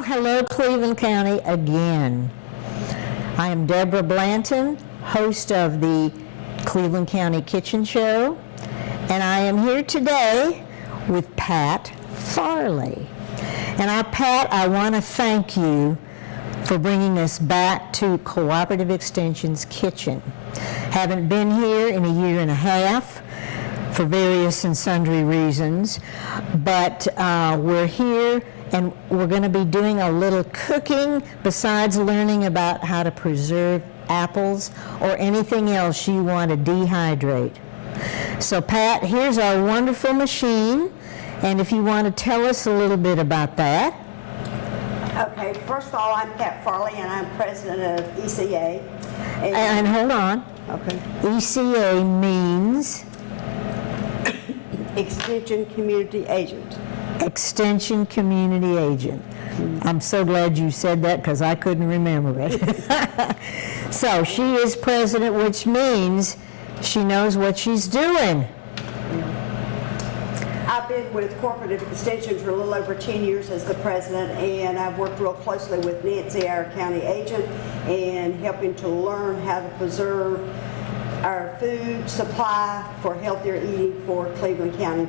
Well, hello Cleveland County again. I am Deborah Blanton, host of the Cleveland County Kitchen Show, and I am here today with Pat Farley. And Pat, I want to thank you for bringing us back to Cooperative Extension's kitchen. Haven't been here in a year and a half for various and sundry reasons, but we're here and we're going to be doing a little cooking besides learning about how to preserve apples or anything else you want to dehydrate. So Pat, here's our wonderful machine, and if you want to tell us a little bit about that. Okay, first of all, I'm Pat Farley, and I'm president of ECA. And hold on. Okay. ECA means? Extension Community Agent. Extension Community Agent. I'm so glad you said that because I couldn't remember it. So she is president, which means she knows what she's doing. I've been with Cooperative Extension for a little over 10 years as the president, and I've worked real closely with Nancy, our county agent, and helping to learn how to preserve our food supply for healthier eating for Cleveland County.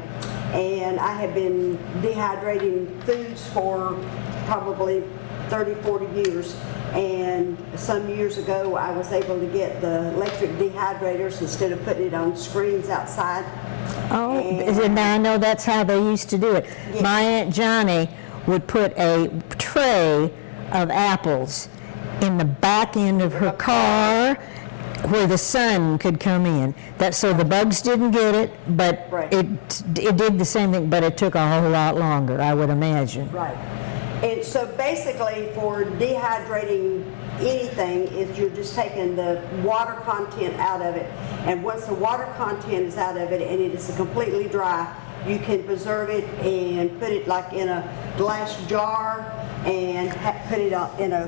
And I have been dehydrating foods for probably 30, 40 years. And some years ago, I was able to get the electric dehydrators instead of putting it on screens outside. Oh, and I know that's how they used to do it. Yes. My Aunt Johnny would put a tray of apples in the back end of her car where the sun could come in. That so the bugs didn't get it, but Right. it did the same thing, but it took a whole lot longer, I would imagine. Right. And so basically for dehydrating anything is you're just taking the water content out of it. And once the water content is out of it and it is completely dry, you can preserve it and put it like in a glass jar and put it in a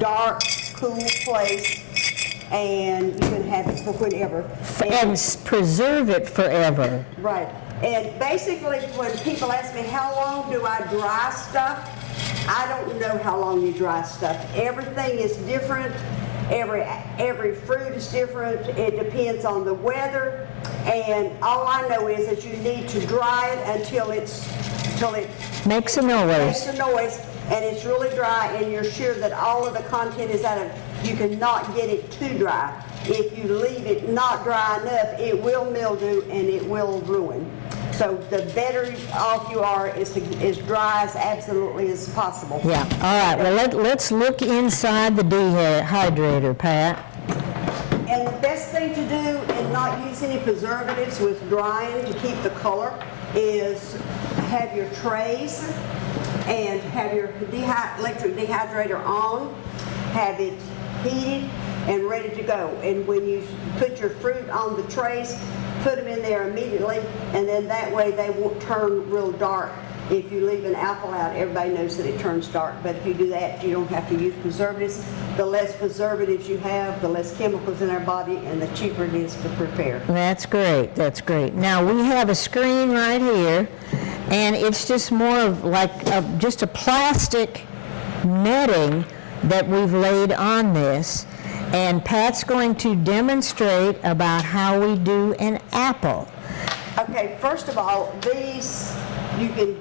dark, cool place, and you can have it for whenever. And preserve it forever. Right. And basically, when people ask me, how long do I dry stuff? I don't know how long you dry stuff. Everything is different. Every fruit is different. It depends on the weather. And all I know is that you need to dry it until it Makes a noise. makes a noise, and it's really dry, and you're sure that all of the content is out of it. You cannot get it too dry. If you leave it not dry enough, it will mildew and it will ruin. So the better off you are is as dry as absolutely as possible. Yeah. All right. Well, let's look inside the dehydrator, Pat. And the best thing to do and not use any preservatives with drying to keep the color is have your trays and have your electric dehydrator on, have it heated and ready to go. And when you put your fruit on the trays, put them in there immediately, and then that way they won't turn real dark. If you leave an apple out, everybody knows that it turns dark, but if you do that, you don't have to use preservatives. The less preservatives you have, the less chemicals in our body, and the cheaper it is to prepare. That's great. That's great. Now we have a screen right here, and it's just more of like just a plastic netting that we've laid on this. And Pat's going to demonstrate about how we do an apple. Okay, first of all, these, you can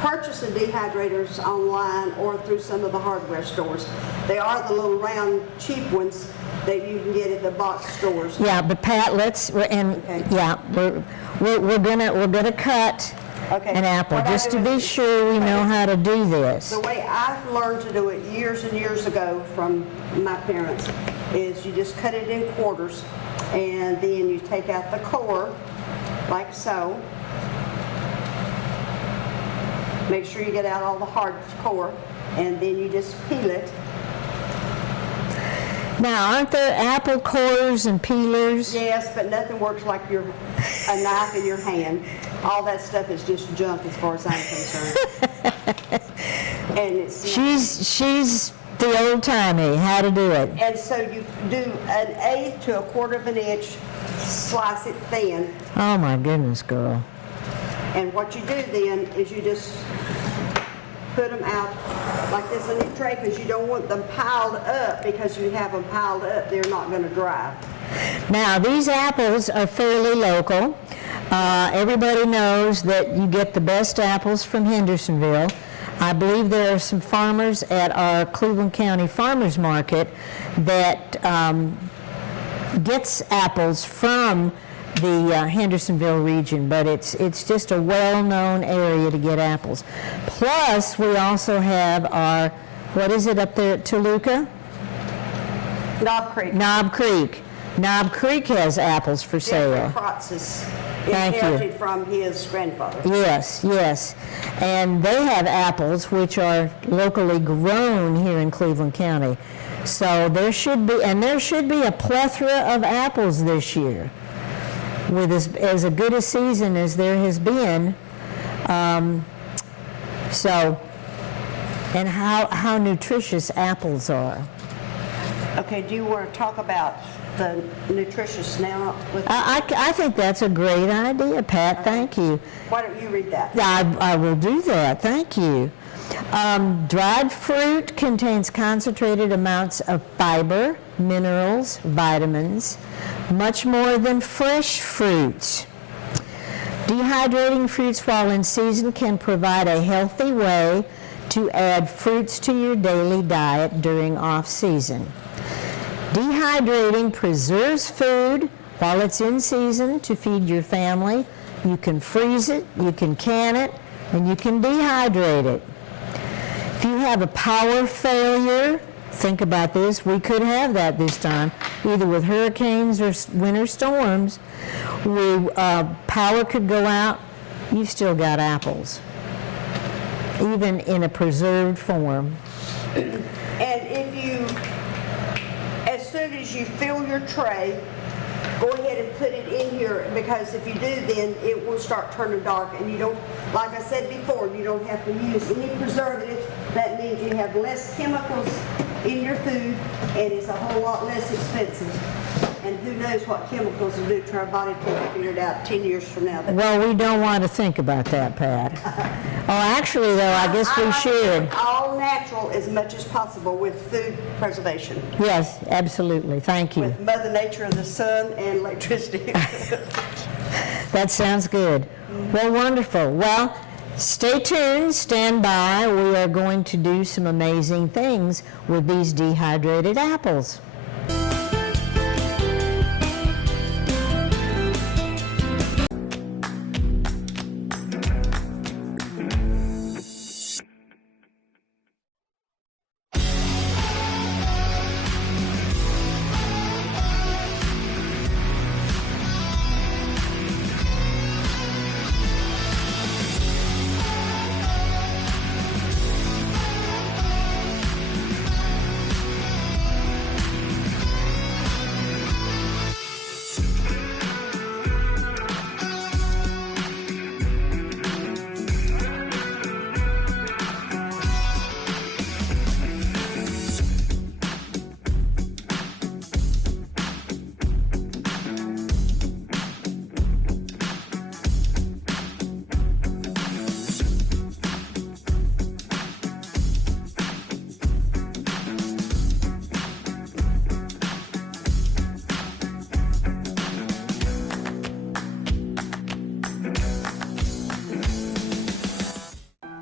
purchase the dehydrators online or through some of the hardware stores. They are the little round, cheap ones that you can get at the box stores. Yeah, but Pat, Okay. we're gonna cut Okay. an apple What I just do to be is- sure we know how to do this. The way I've learned to do it years and years ago from my parents is you just cut it in quarters, and then you take out the core, like so. Make sure you get out all the hard core, and then you just peel it. Now, aren't there apple cores and peelers? Yes, but nothing works like a knife in your hand. All that stuff is just junk as far as I'm concerned. And it's She's the old-timey, how to do it. and so you do 1/8 to 1/4 of an inch, slice it thin, Oh my goodness, girl. and what you do then is you just put them out like this in a tray because you don't want them piled up, because you have them piled up, they're not going to dry. Now, these apples are fairly local. Everybody knows that you get the best apples from Hendersonville. I believe there are some farmers at our Cleveland County Farmers Market that gets apples from the Hendersonville region, but it's just a well-known area to get apples. Plus, we also have our, what is it up there at Toluca? Knob Creek. Knob Creek. Knob Creek has apples for sale. Jeffrey Protz's Thank you. inherited from his grandfather. Yes, yes. And they have apples which are locally grown here in Cleveland County. So there should be a plethora of apples this year, with as a good a season as there has been. And how nutritious apples are. Okay, do you want to talk about the nutritious now? I think that's a great idea, Pat. Thank you. Why don't you read that? I will do that. Thank you. Dried fruit contains concentrated amounts of fiber, minerals, vitamins, much more than fresh fruits. Dehydrating fruits while in season can provide a healthy way to add fruits to your daily diet during off-season. Dehydrating preserves food while it's in season to feed your family. You can freeze it, you can can it, and you can dehydrate it. If you have a power failure, think about this, we could have that this time, either with hurricanes or winter storms. Power could go out, you've still got apples, even in a preserved form. And if you, as soon as you fill your tray, go ahead and put it in here, because if you do, then it will start turning dark, and you don't, like I said before, you don't have to use any preservatives. That means you have less chemicals in your food, and it's a whole lot less expensive. And who knows what chemicals will do to our body till we figure it out 10 years from now. Well, we don't want to think about that, Pat. Oh, actually, though, I guess we should. All natural as much as possible with food preservation. Yes, absolutely. Thank you. With Mother Nature and the sun and electricity. That sounds good. Well, wonderful. Well, stay tuned, stand by. We are going to do some amazing things with these dehydrated apples.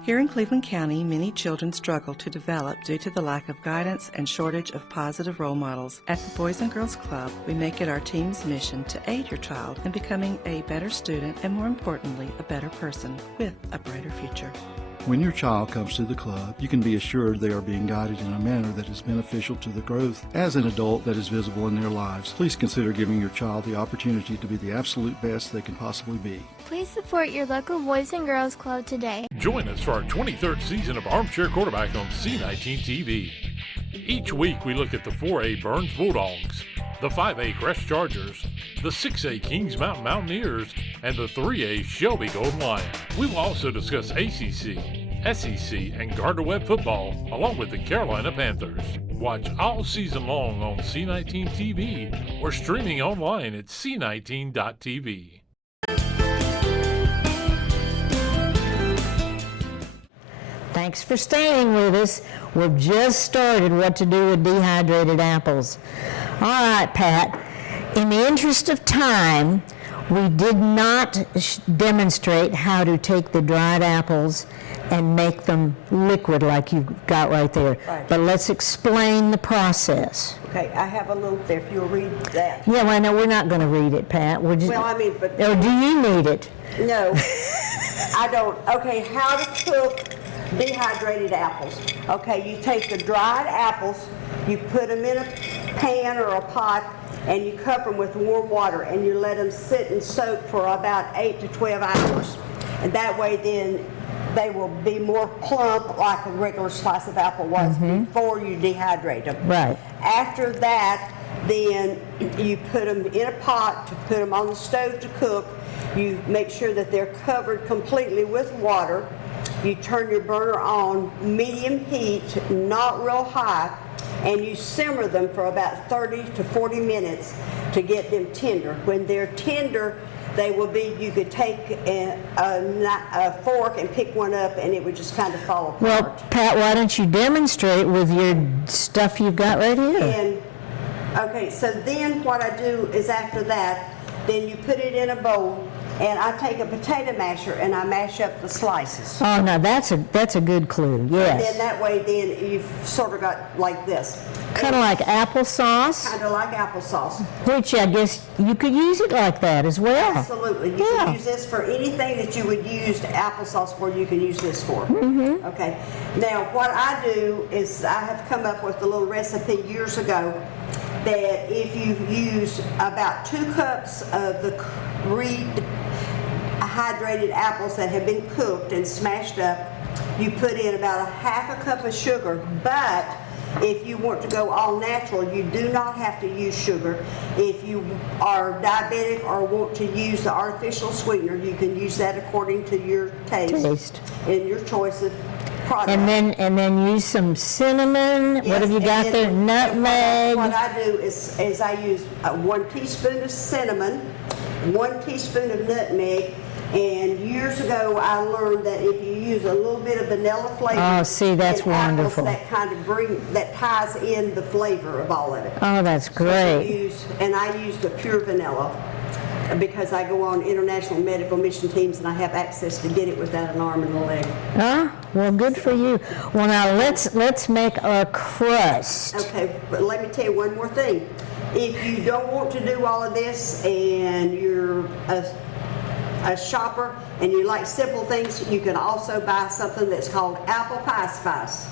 Here in Cleveland County, many children struggle to develop due to the lack of guidance and shortage of positive role models. At the Boys and Girls Club, we make it our team's mission to aid your child in becoming a better student and, more importantly, a better person with a brighter future. When your child comes to the club, you can be assured they are being guided in a manner that is beneficial to the growth as an adult that is visible in their lives. Please consider giving your child the opportunity to be the absolute best they can possibly be. Please support your local Boys and Girls Club today. Join us for our 23rd season of Armchair Quarterback on C19 TV. Each week we look at the 4A Burns Bulldogs, the 5A Crest Chargers, the 6A Kings Mountain Mountaineers, and the 3A Shelby Golden Lion. We will also discuss ACC, SEC, and Gardner-Webb football, along with the Carolina Panthers. Watch all season long on C19 TV or streaming online at c19.tv. Thanks for staying with us. We've just started what to do with dehydrated apples. All right, Pat. In the interest of time, we did not demonstrate how to take the dried apples and make them liquid like you've got right there. Right. But let's explain the process. Okay, I have a little there, if you'll read that. Yeah, well, no, we're not going to read it, Pat. We're just, Well, I mean, but, or do you need it? no, I don't. Okay, how to cook dehydrated apples. Okay, you take the dried apples, you put them in a pan or a pot, and you cover them with warm water, and you let them sit and soak for about 8 to 12 hours. And that way then they will be more plump like a regular slice of apple was before you dehydrate them. Right. After that, then you put them in a pot to put them on the stove to cook. You make sure that they're covered completely with water. You turn your burner on medium heat, not real high, and you simmer them for about 30 to 40 minutes to get them tender. When they're tender, they will be, you could take a fork and pick one up and it would just kind of fall apart. Well, Pat, why don't you demonstrate with your stuff you've got right here? And, okay, so then what I do is after that, then you put it in a bowl, and I take a potato masher and I mash up the slices. Oh, now that's a good clue, And then yes. that way then you've sort of got like this. Kind of like applesauce, Kind of like applesauce. which I guess you could use it like that as well. Absolutely. You Yeah. can use this for anything that you would use applesauce for, you can use this for. Okay. Now, what I do is I have come up with a little recipe years ago that if you use about 2 cups of the rehydrated apples that have been cooked and smashed up, you put in about 1/2 cup of sugar. But if you want to go all natural, you do not have to use sugar. If you are diabetic or want to use the artificial sweetener, you can use that according to your taste. And your choice of product. And then use some cinnamon. Yes, What have you and got then- there? and Nutmeg. What I do is I use 1 teaspoon of cinnamon, 1 teaspoon of nutmeg, and years ago I learned that if you use a little bit of vanilla flavor, Oh, see, that's in apples, wonderful. that kind of that ties in the flavor of all of it. Oh, that's great. And I use the pure vanilla because I go on international medical mission teams and I have access to get it without an arm and a leg. Huh? Well, good for you. Well, now let's make our crust. Okay, but let me tell you one more thing. If you don't want to do all of this and you're a shopper and you like simple things, you can also buy something that's called apple pie spice.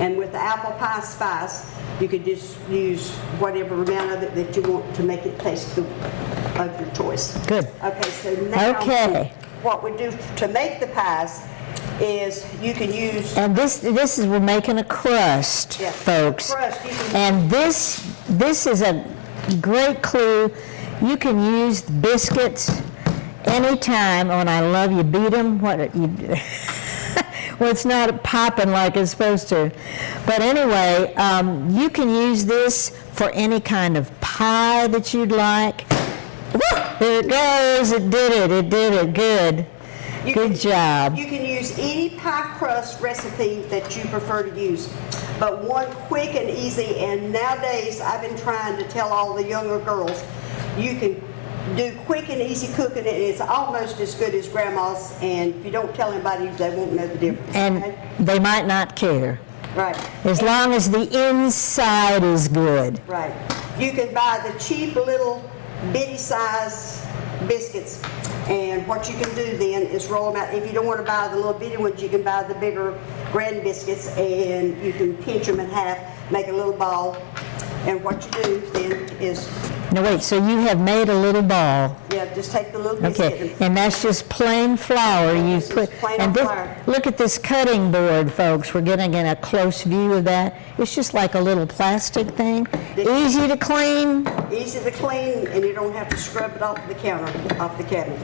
And with the apple pie spice, you could just use whatever amount of it that you want to make it taste of your choice. Good. Okay, so now Okay. what we do to make the pies is you can use And this is, we're making a crust, Yeah, folks. crust, you can- And this is a great clue. You can use biscuits anytime. Oh, and I love you beat them. What are you? Well, it's not popping like it's supposed to. But anyway, you can use this for any kind of pie that you'd like. Woo! There it goes. It did it. It did it. Good. You Good can- job. You can use any pie crust recipe that you prefer to use, but one quick and easy, and nowadays I've been trying to tell all the younger girls, you can do quick and easy cooking, and it's almost as good as grandma's, and if you don't tell anybody, they won't know the difference. And okay? they might not care. Right. As long as the inside is good. Right. You can buy the cheap little bitty size biscuits, and what you can do then is roll them out. If you don't want to buy the little bitty ones, you can buy the bigger grand biscuits, and you can pinch them in half, make a little ball, and what you do then is, No, wait, so you have made a little ball. yeah, just take the little biscuit Okay, and that's just plain flour you This is put. plain And old flour. look at this cutting board, folks. We're getting a close view of that. It's just like a little plastic thing. Easy to clean. easy to clean, and you don't have to scrub it off the counter, off the cabinet.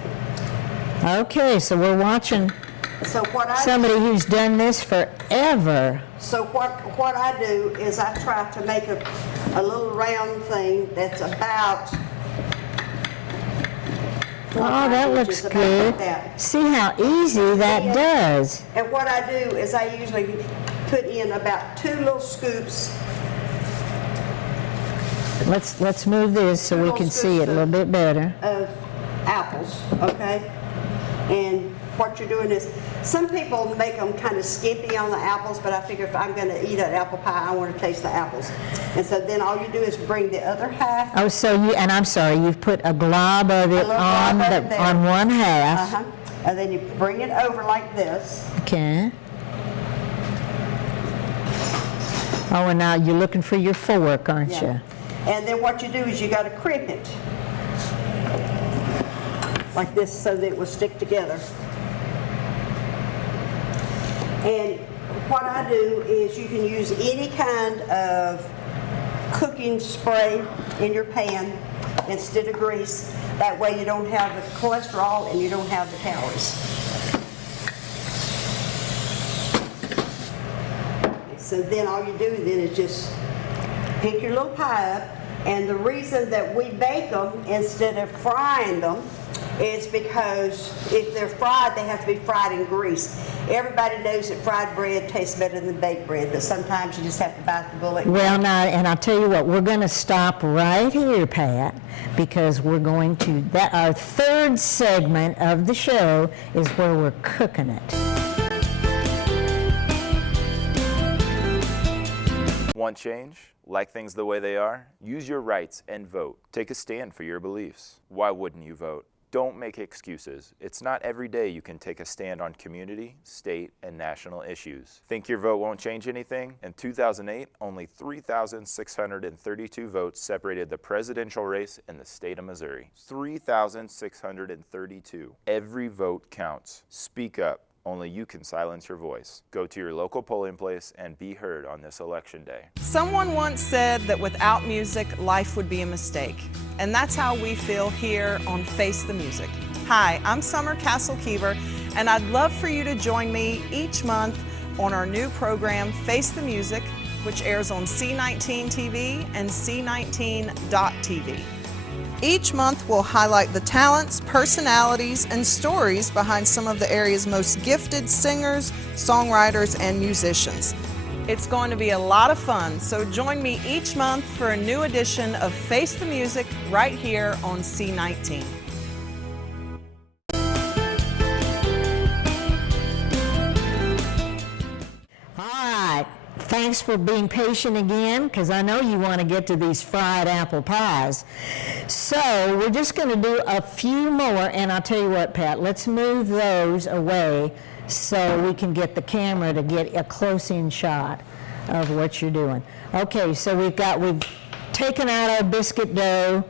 Okay, so we're watching So what I somebody who's done this forever. So what I do is I try to make a little round thing that's about Oh, that looks inches, about good. like that. See how easy that does. And what I do is I usually put in about 2 little scoops. Let's move this so we can see it a little bit better. Of apples, okay? And what you're doing is, some people make them kind of skimpy on the apples, but I figure if I'm going to eat an apple pie, I want to taste the apples. And so then all you do is bring the other half. Oh, so and I'm sorry, you've put a glob of it little on glob of it there. on one half. Uh-huh. And then you bring it over like this. Okay. Oh, and now you're looking for your fork, aren't Yeah. you? And then what you do is you got to crimp it like this so that it will stick together. And what I do is you can use any kind of cooking spray in your pan instead of grease. That way you don't have the cholesterol and you don't have the calories. So then all you do then is just pick your little pie up, and the reason that we bake them instead of frying them is because if they're fried, they have to be fried in grease. Everybody knows that fried bread tastes better than baked bread, but sometimes you just have to bite the bullet. Well, now, and I'll tell you what, we're going to stop right here, Pat, because we're going to, our third segment of the show is where we're cooking it. Want change? Like things the way they are? Use your rights and vote. Take a stand for your beliefs. Why wouldn't you vote? Don't make excuses. It's not every day you can take a stand on community, state, and national issues. Think your vote won't change anything? In 2008, only 3,632 votes separated the presidential race in the state of Missouri. 3,632. Every vote counts. Speak up. Only you can silence your voice. Go to your local polling place and be heard on this election day. Someone once said that without music, life would be a mistake. And that's how we feel here on Face the Music. Hi, I'm Summer Castle-Keever, and I'd love for you to join me each month on our new program, Face the Music, which airs on C19 TV and C19.tv. Each month we'll highlight the talents, personalities, and stories behind some of the area's most gifted singers, songwriters, and musicians. It's going to be a lot of fun, so join me each month for a new edition of Face the Music right here on C19. All right, thanks for being patient again, because I know you want to get to these fried apple pies. So we're just going to do a few more, and I'll tell you what, Pat, let's move those away so we can get the camera to get a close-in shot of what you're doing. Okay, so we've taken out our biscuit dough.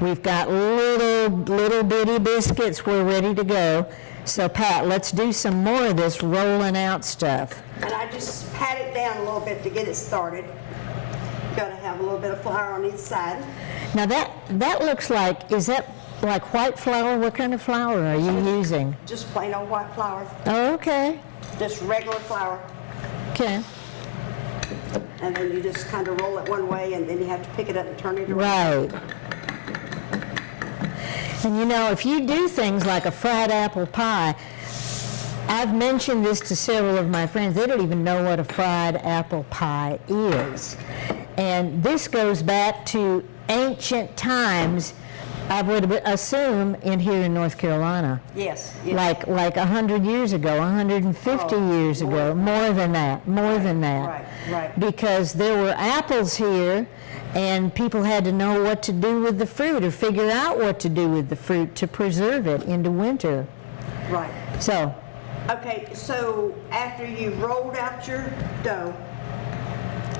We've got little bitty biscuits. We're ready to go. So Pat, let's do some more of this rolling out stuff. And I just pat it down a little bit to get it started. Got to have a little bit of flour on each side. Now that looks like, is that like white flour? What kind of flour are you using? Just plain old white flour. Oh, okay. Just regular flour. Okay. And then you just kind of roll it one way, and then you have to pick it up and turn it around. Right. And you know, if you do things like a fried apple pie, I've mentioned this to several of my friends. They don't even know what a fried apple pie is. And this goes back to ancient times, I would assume, here in North Carolina. Yes. Like 100 years ago, 150 years ago, more than that. Right. Because there were apples here, and people had to know what to do with the fruit or figure out what to do with the fruit to preserve it into winter. Right. So, Okay, so after you rolled out your dough,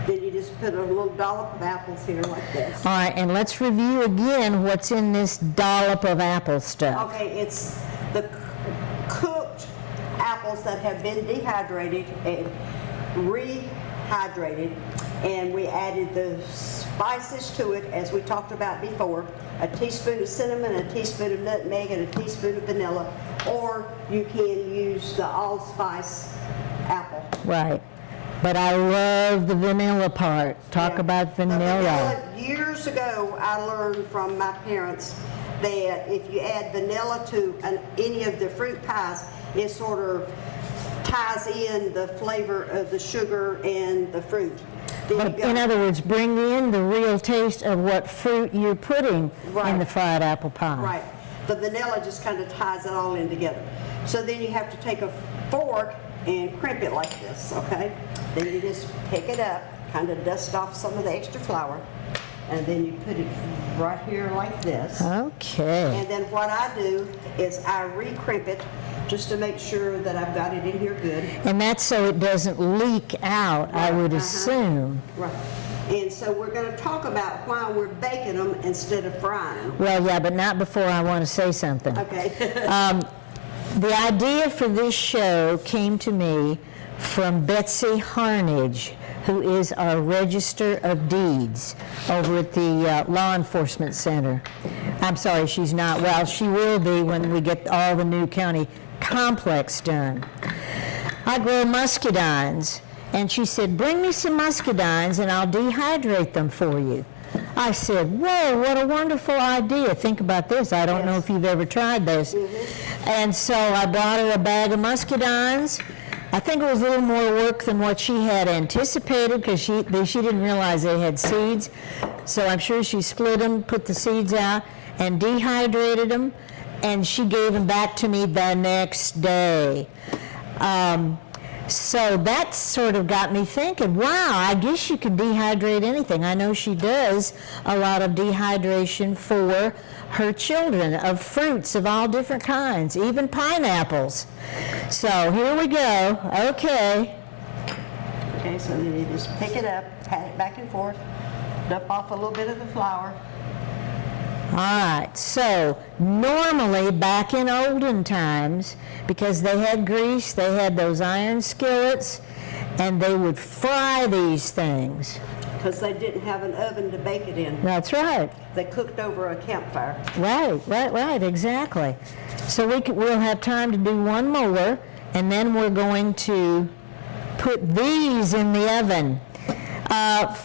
then you just put a little dollop of apples here like this. all right, and let's review again what's in this dollop of apple stuff. Okay, it's the cooked apples that have been dehydrated and rehydrated, and we added the spices to it as we talked about before. A teaspoon of cinnamon, a teaspoon of nutmeg, and a teaspoon of vanilla, or you can use the allspice apple. Right. But I love the vanilla part. Talk Yeah. about The vanilla. Years ago, I learned from my parents that if you add vanilla to any of the fruit pies, it sort of ties in the flavor of the sugar and the fruit. Then you But go- in other words, bring in the real taste of what fruit you're putting in Right. the fried apple pie. Right. The vanilla just kind of ties it all in together. So then you have to take a fork and crimp it like this, okay? Then you just pick it up, kind of dust off some of the extra flour, and then you put it right here like this. Okay. And then what I do is I re-crimp it just to make sure that I've got it in here good. And that's so it doesn't leak out, I would assume. Right. And so we're going to talk about why we're baking them instead of frying them. Well, yeah, but not before I want to say something. Okay. The idea for this show came to me from Betsy Harnage, who is our Register of Deeds over at the Law Enforcement Center. I'm sorry, she's not. Well, she will be when we get all the new county complex done. I grow muscadines, and she said, bring me some muscadines and I'll dehydrate them for you. I said, whoa, what a wonderful idea. Think about this. I don't know if you've ever tried this. And so I bought her a bag of muscadines. I think it was a little more work than what she had anticipated because she didn't realize they had seeds. So I'm sure she split them, put the seeds out, and dehydrated them, and she gave them back to me the next day. So that sort of got me thinking, wow, I guess you can dehydrate anything. I know she does a lot of dehydration for her children of fruits of all different kinds, even pineapples. So here we go. Okay. Okay, so then you just pick it up, pat it back and forth, dump off a little bit of the flour. All right, so normally back in olden times, because they had grease, they had those iron skillets, and they would fry these things. Because they didn't have an oven to bake it in. That's right. They cooked over a campfire. Right, exactly. So we'll have time to do one more, and then we're going to put these in the oven.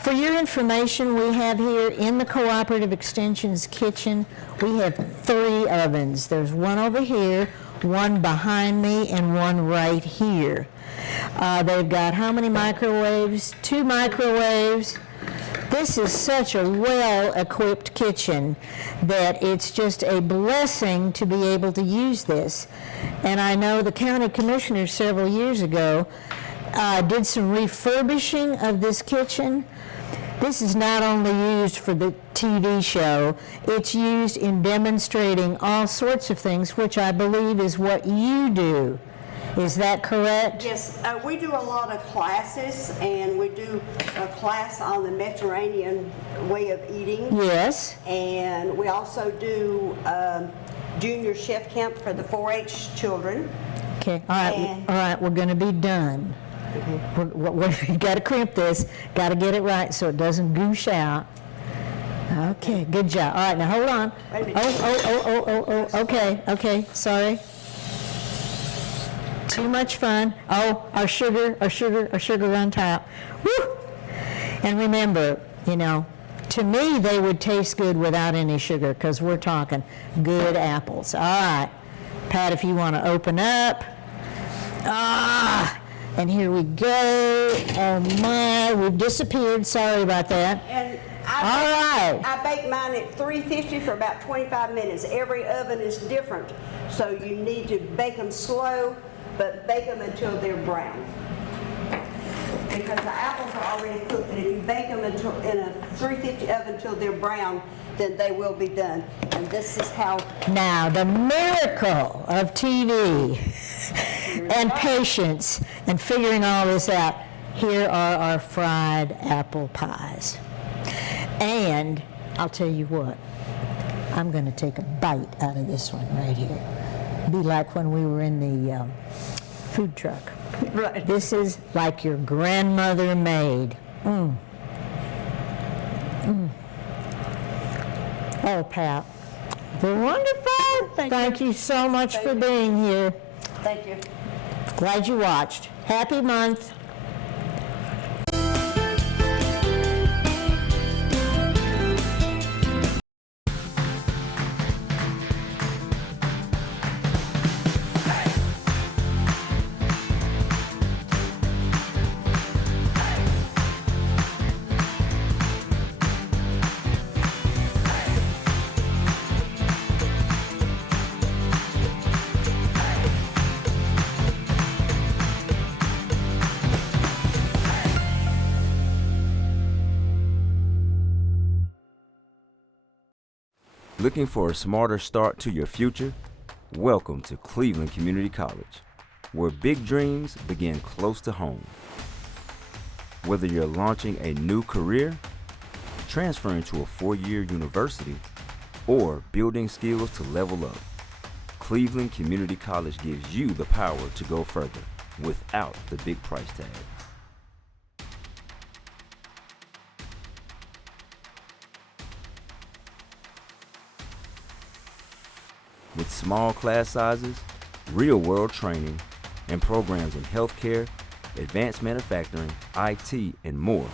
For your information, we have here in the Cooperative Extension's kitchen, we have 3 ovens. There's one over here, one behind me, and one right here. They've got how many microwaves? 2 microwaves. This is such a well-equipped kitchen that it's just a blessing to be able to use this. And I know the county commissioners several years ago did some refurbishing of this kitchen. This is not only used for the TV show, it's used in demonstrating all sorts of things, which I believe is what you do. Is that correct? Yes, we do a lot of classes, and we do a class on the Mediterranean way of eating. Yes. And we also do junior chef camp for the 4-H children. Okay, all right, we're going to be done. We got to crimp this, got to get it right so it doesn't goosh out. Okay, good job. All right, now hold on. Wait a minute. Okay, sorry. Too much fun. Oh, our sugar on top. Woo! And remember, to me they would taste good without any sugar because we're talking good apples. All right, Pat, if you want to open up. And here we go. Oh my, we've disappeared. Sorry about that. And I bake mine at 350 for about 25 minutes. Every oven is different, so you need to bake them slow, but bake them until they're brown. Because the apples are already cooked, and if you bake them in a 350 oven until they're brown, then they will be done. And this is how. Now, the miracle of TV and patience and figuring all this out. Here are our fried apple pies. And I'll tell you what, I'm going to take a bite out of this one right here. Be like when we were in the food truck. Right. This is like your grandmother made. Oh, Pat, they're wonderful. Thank you so much for being here. Thank you. Glad you watched. Happy month. Looking for a smarter start to your future? Welcome to Cleveland Community College, where big dreams begin close to home. Whether you're launching a new career, transferring to a four-year university, or building skills to level up, Cleveland Community College gives you the power to go further without the big price tag. With small class sizes, real-world training, and programs in healthcare, advanced manufacturing, IT, and more.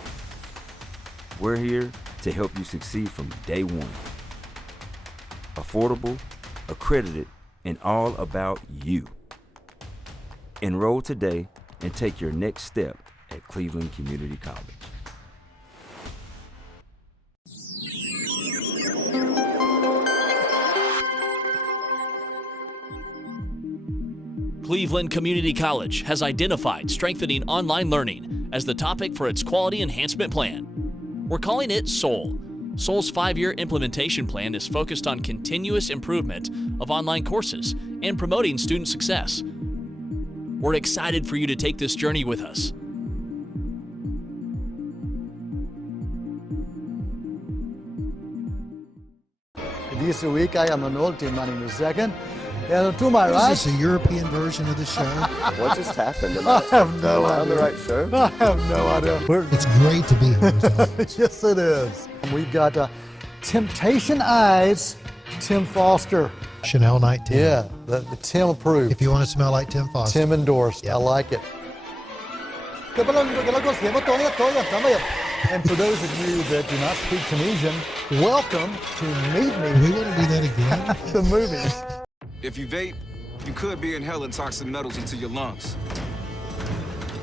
We're here to help you succeed from day one. Affordable, accredited, and all about you. Enroll today and take your next step at Cleveland Community College. Cleveland Community College has identified strengthening online learning as the topic for its quality enhancement plan. We're calling it SOUL. SOUL's 5-year implementation plan is focused on continuous improvement of online courses and promoting student success. We're excited for you to take this journey with us. This week I am an old team running II. And to my right... Is this a European version of the show? What just happened? I have no idea. On the right show? I have no idea. It's great to be here. Yes, it is. We've got Temptation Eyes, Tim Foster. Chanel Night Tim. Yeah, the Tim approved. If you want to smell like Tim Foster. Tim endorsed. I like it. And for those of you that do not speak Tunisian, welcome to Meet Me. Do we want to do that again? The movies. If you vape, you could be inhaling toxic metals into your lungs.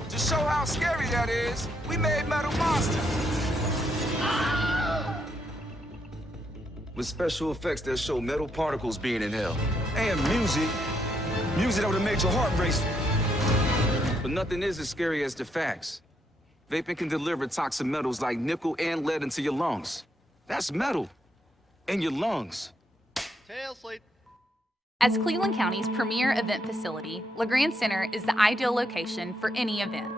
To show how scary that is, we made Metal Monster. With special effects that show metal particles being inhaled. And music that would have made your heart race. But nothing is as scary as the facts. Vaping can deliver toxic metals like nickel and lead into your lungs. That's metal in your lungs. Tail slate. As Cleveland County's premier event facility, LeGrand Center is the ideal location for any event.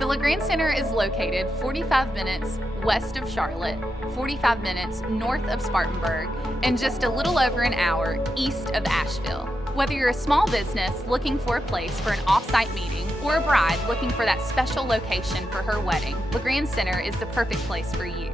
The LeGrand Center is located 45 minutes west of Charlotte, 45 minutes north of Spartanburg, and just a little over an hour east of Asheville. Whether you're a small business looking for a place for an off-site meeting or a bride looking for that special location for her wedding, LeGrand Center is the perfect place for you.